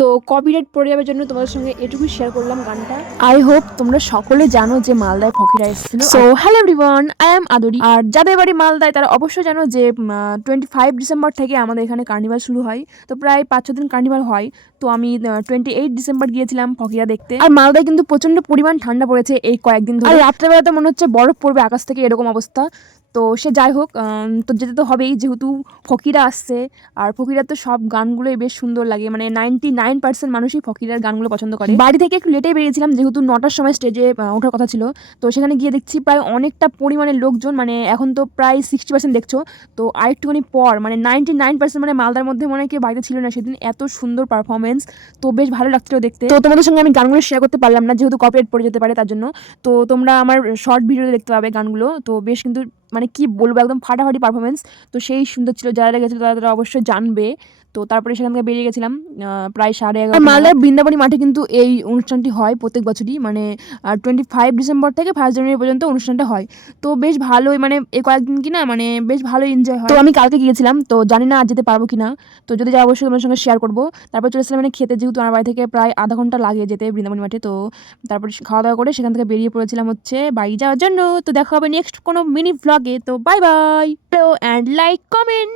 তো কপিরাইট পড়ে যাওয়ার জন্য তোমাদের সঙ্গে এটুকু শেয়ার করলাম গানটা। আই হোপ তোমরা সকলে জানো যে মালদায় ফকিরা এসেছিল। So hello everyone, I am Adri. আর যাদের বাড়ি মালদায় তারা অবশ্যই জানো যে 25 ডিসেম্বর থেকে আমাদের এখানে কার্নিভাল শুরু হয়। তো প্রায় 5-6 দিন কার্নিভাল হয়। তো আমি 28 ডিসেম্বর গিয়েছিলাম ফকিরা দেখতে। আর মালদায় কিন্তু প্রচন্ড পরিমাণ ঠান্ডা পড়েছে এই কয়েকদিন ধরে। আর রাত্রেবেলাতে মনে হচ্ছে বরফ পড়বে আকাশ থেকে, এরকম অবস্থা। তো সে যাই হোক, তো যেতে তো হবেই যেহেতু ফকিরা আসছে। আর ফকিরার তো সব গানগুলোই বেশ সুন্দর লাগে, মানে 99% মানুষই ফকিরার গানগুলো পছন্দ করে। বাড়ি থেকে একটু লেটেই বেরিয়েছিলাম যেহেতু 9টার সময় স্টেজে ওঠার কথা ছিল। তো সেখানে গিয়ে দেখছি প্রায় অনেকটা পরিমাণে লোকজন, মানে এখন তো প্রায় 60% দেখছো। তো আরেকটুখানি পর মানে 99% মানে মালদার মধ্যে মনে হয় কেউ বাড়িতে ছিল না সেদিন, এত সুন্দর পারফরমেন্স। তো বেশ ভালো লাগছিল দেখতে। তো তোমাদের সঙ্গে আমি গানগুলো শেয়ার করতে পারলাম না যেহেতু কপিরাইট পড়ে যেতে পারে তার জন্য। তো তোমরা আমার শর্ট ভিডিওতে দেখতে পাবে গানগুলো। তো বেশ কিন্তু মানে কি বলবো, একদম ফাটাফাটি পারফরমেন্স। তো সেই সুন্দর ছিল, যারা গেছিল তারা অবশ্যই জানবে। তো তারপরে সেখান থেকে বেরিয়ে গেছিলাম প্রায় 11:30। মালদার বৃন্দাবনী মাঠে কিন্তু এই অনুষ্ঠানটি হয় প্রত্যেক বছরই, মানে 25 ডিসেম্বর থেকে 1 জানুয়ারি পর্যন্ত অনুষ্ঠানটা হয়। তো বেশ ভালোই, মানে এই কয়েকদিন কিনা মানে বেশ ভালোই এনজয় হয়। তো আমি কালকে গিয়েছিলাম, তো জানি না আজ যেতে পারবো কিনা। তো যদি যাই অবশ্যই তোমার সঙ্গে শেয়ার করবো। তারপর চলে এসেছিলাম মানে খেতে, যেহেতু আমার বাড়ি থেকে প্রায় আধা ঘন্টা লাগে যেতে বৃন্দাবনী মাঠে। তো তারপর খাওয়া দাওয়া করে সেখান থেকে বেরিয়ে পড়েছিলাম হচ্ছে বাড়ি যাওয়ার জন্য। তো দেখা হবে নেক্সট কোনো মিনি ভ্লগে। তো bye bye, and like comment.